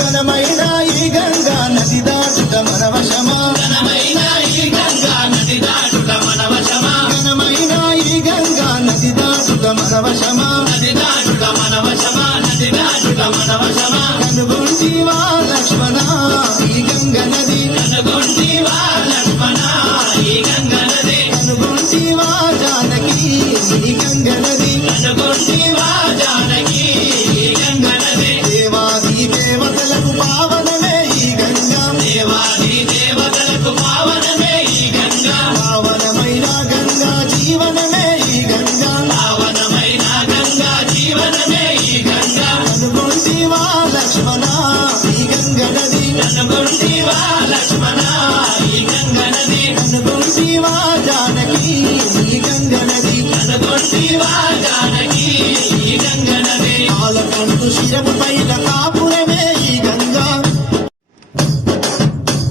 ఘనమైన ఈ గంగా నది దాటుట మన వశమా, ఘనమైన ఈ గంగా నది దాటుట మన వశమా, ఘనమైన ఈ గంగా నది దాటుట మన వశమా, నది దాటుట మన వశమా, నది దాటుట మన వశమా. కనుగొంటివా లక్ష్మణ ఈ గంగ నది, కనుగొంటివా లక్ష్మణ ఈ గంగ నది, కనుగొంటివా జానకి ఈ గంగ నది, కనుగొంటివా జానకి ఈ గంగ నది. దేవాది దేవతలకు పావనమే ఈ గంగా, దేవాది దేవతలకు పావనమే ఈ గంగా, పావనమైన గంగా జీవనమే ఈ గంగా, పావనమైన గంగా జీవనమే ఈ గంగా. కనుగొంటివా లక్ష్మణ ఈ గంగ నది, కనుగొంటివా లక్ష్మణ ఈ గంగ నది, కనుగొంటివా జానకి ఈ గంగ నది, కనుగొంటివా జానకి ఈ గంగ నది. పాలకంటూ శిరపు పైన